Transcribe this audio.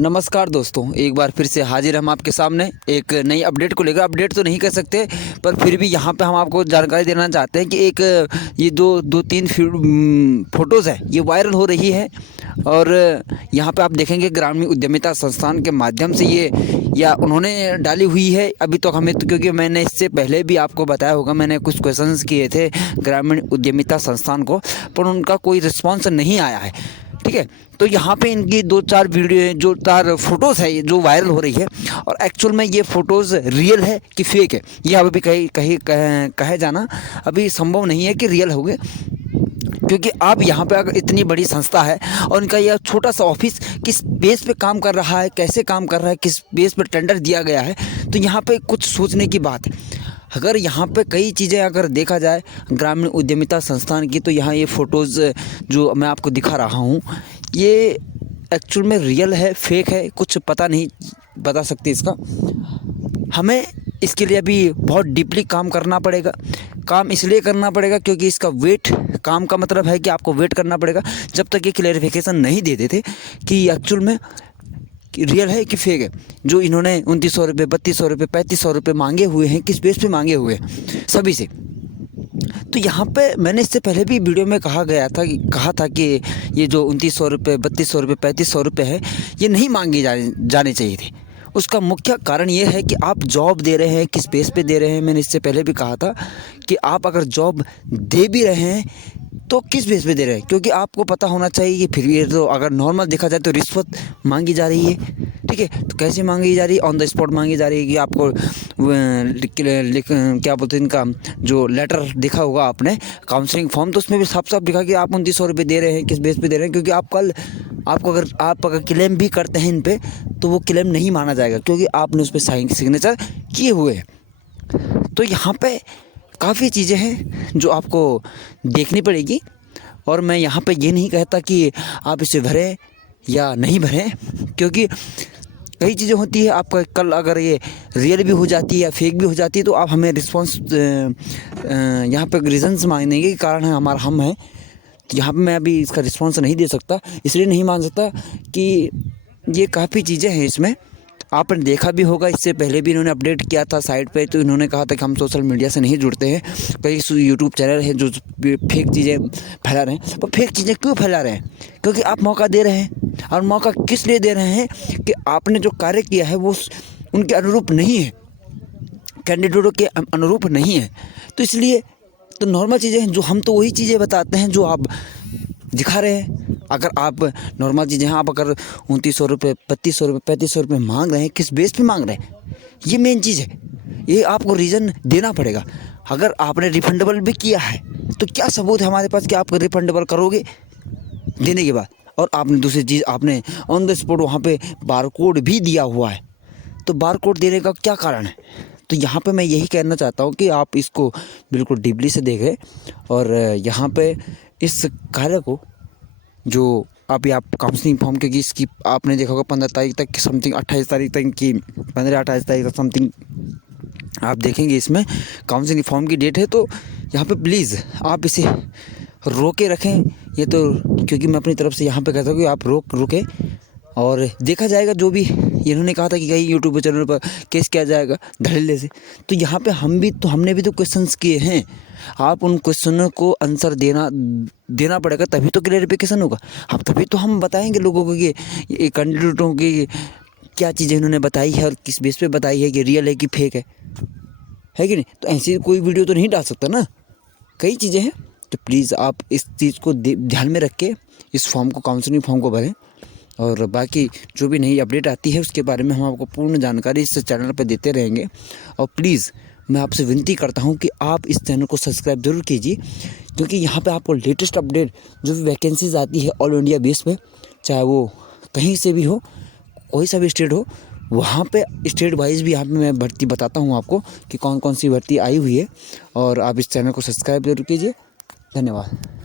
नमस्कार दोस्तों, एक बार फिर से हाजिर हम आपके सामने एक नई अपडेट को लेकर। अपडेट तो नहीं कर सकते, पर फिर भी यहाँ पे हम आपको जानकारी देना चाहते हैं कि एक ये दो तीन फोटोज़ है, ये वायरल हो रही है। और यहाँ पे आप देखेंगे ग्रामीण उद्यमिता संस्थान के माध्यम से ये या उन्होंने डाली हुई है। अभी तो हमें तो, क्योंकि मैंने इससे पहले भी आपको बताया होगा, मैंने कुछ क्वेश्चंस किए थे ग्रामीण उद्यमिता संस्थान को, पर उनका कोई रिस्पॉन्स नहीं आया है। ठीक है, तो यहाँ पे इनकी 2-4 वीडियो जो 4 फोटोज़ है जो वायरल हो रही है, और एक्चुअल में ये फ़ोटोज़ रियल है कि फेक है, ये अभी कहे जाना अभी संभव नहीं है कि रियल होंगे। क्योंकि आप यहाँ पे अगर इतनी बड़ी संस्था है और इनका यह छोटा सा ऑफिस किस बेस पे काम कर रहा है, कैसे काम कर रहा है, किस बेस पे टेंडर दिया गया है, तो यहाँ पे कुछ सोचने की बात है। अगर यहाँ पे कई चीज़ें अगर देखा जाए ग्रामीण उद्यमिता संस्थान की, तो यहाँ ये फ़ोटोज़ जो मैं आपको दिखा रहा हूँ, ये एक्चुअल में रियल है फेक है, कुछ पता नहीं बता सकते इसका। हमें इसके लिए अभी बहुत डीपली काम करना पड़ेगा। काम इसलिए करना पड़ेगा क्योंकि इसका वेट, काम का मतलब है कि आपको वेट करना पड़ेगा जब तक ये क्लैरिफिकेशन नहीं दे देते कि एक्चुअल में कि रियल है कि फेक है। जो इन्होंने 2900 रुपये, 3200 रुपये, 3500 रुपये मांगे हुए हैं, किस बेस पे मांगे हुए हैं सभी से। तो यहाँ पे मैंने इससे पहले भी वीडियो में कहा था कि ये जो 2900 रुपये, 3200 रुपये, 3500 रुपये है, ये नहीं मांगे जाने चाहिए थे। उसका मुख्य कारण ये है कि आप जॉब दे रहे हैं, किस बेस पे दे रहे हैं। मैंने इससे पहले भी कहा था कि आप अगर जॉब दे भी रहे हैं तो किस बेस पे दे रहे हैं, क्योंकि आपको पता होना चाहिए कि फिर ये तो अगर नॉर्मल देखा जाए तो रिश्वत मांगी जा रही है। ठीक है, तो कैसे मांगी जा रही है? ऑन द स्पॉट मांगी जा रही है कि आपको क्या बोलते हैं इनका जो लेटर देखा होगा आपने, काउंसलिंग फॉर्म, तो उसमें भी साफ साफ लिखा कि आप 2900 रुपये दे रहे हैं, किस बेस पे दे रहे हैं। क्योंकि आपको अगर क्लेम भी करते हैं इन पे, तो वो क्लेम नहीं माना जाएगा क्योंकि आपने उस पर सिग्नेचर किए हुए हैं। तो यहाँ पे काफ़ी चीज़ें हैं जो आपको देखनी पड़ेगी। और मैं यहाँ पे ये नहीं कहता कि आप इसे भरें या नहीं भरें, क्योंकि कई चीज़ें होती है। आपका कल अगर ये रियल भी हो जाती है या फेक भी हो जाती है, तो आप हमें रिस्पॉन्स यहाँ पे रीजंस मांगेंगे कि कारण है हमारा हम है। तो यहाँ पे मैं अभी इसका रिस्पॉन्स नहीं दे सकता, इसलिए नहीं मान सकता कि ये काफ़ी चीज़ें हैं इसमें। आपने देखा भी होगा, इससे पहले भी इन्होंने अपडेट किया था साइट पे, तो इन्होंने कहा था कि हम सोशल मीडिया से नहीं जुड़ते हैं। कई यूट्यूब चैनल हैं जो फेक चीज़ें फैला रहे हैं। पर फेक चीज़ें क्यों फैला रहे हैं? क्योंकि आप मौका दे रहे हैं, और मौका किस लिए दे रहे हैं कि आपने जो कार्य किया है वो उनके अनुरूप नहीं है, कैंडिडेटों के अनुरूप नहीं है। तो इसलिए तो नॉर्मल चीज़ें हैं जो हम तो वही चीज़ें बताते हैं जो आप दिखा रहे हैं। अगर आप नॉर्मल चीज़ें हैं, आप अगर 2900 रुपये, 3200 रुपये, 3500 रुपये मांग रहे हैं, किस बेस पे मांग रहे हैं, ये मेन चीज़ है। ये आपको रीज़न देना पड़ेगा। अगर आपने रिफंडेबल भी किया है तो क्या सबूत है हमारे पास कि आप रिफंडेबल करोगे देने के बाद? और आपने दूसरी चीज़, आपने ऑन द स्पॉट वहाँ पे बारकोड भी दिया हुआ है, तो बारकोड देने का क्या कारण है? तो यहाँ पे मैं यही कहना चाहता हूँ कि आप इसको बिल्कुल डीपली से देखें, और यहाँ पे इस कार्य को जो आप काउंसलिंग फॉर्म, क्योंकि इसकी आपने देखा होगा 15 तारीख तक समथिंग, 28 तारीख तक की, 15-28 तारीख तक समथिंग आप देखेंगे इसमें काउंसलिंग फॉर्म की डेट है। तो यहाँ पे प्लीज़ आप इसे रोके रखें। ये तो क्योंकि मैं अपनी तरफ से यहाँ पे कहता हूँ कि आप रोकें, और देखा जाएगा जो भी इन्होंने कहा था कि कहीं यूट्यूब चैनल पर केस किया जाएगा धड़ल्ले से। तो यहाँ पे हमने भी तो क्वेश्चंस किए हैं। आप उन क्वेश्चनों को आंसर देना पड़ेगा, तभी तो क्लैरिफिकेशन होगा। अब तभी तो हम बताएंगे लोगों को कि ये कैंडिडेटों की क्या चीज़ें इन्होंने बताई है और किस बेस पे बताई है, कि रियल है कि फेक है कि नहीं। तो ऐसी कोई वीडियो तो नहीं डाल सकता ना, कई चीज़ें हैं। तो प्लीज़ आप इस चीज़ को ध्यान में रख के इस फॉर्म को, काउंसलिंग फॉर्म को भरें। और बाकी जो भी नई अपडेट आती है उसके बारे में हम आपको पूर्ण जानकारी इस चैनल पर देते रहेंगे। और प्लीज़ मैं आपसे विनती करता हूं कि आप इस चैनल को सब्सक्राइब ज़रूर कीजिए, क्योंकि यहाँ पे आपको लेटेस्ट अपडेट जो भी वैकेंसीज़ आती है ऑल इंडिया बेस पे, चाहे वो कहीं से भी हो, कोई सा भी स्टेट हो, वहाँ पे स्टेट वाइज भी यहाँ पे मैं भर्ती बताता हूँ आपको कि कौन कौन सी भर्ती आई हुई है। और आप इस चैनल को सब्सक्राइब ज़रूर कीजिए। धन्यवाद।